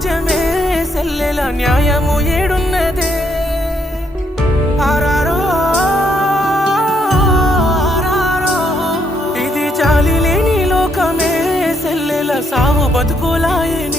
రాజ్యమే సెల్లెల న్యాయము ఏడున్నదే ఆరారో ఇది చాలి లేని లోకమే సెల్లెల సావు బతుకులాయని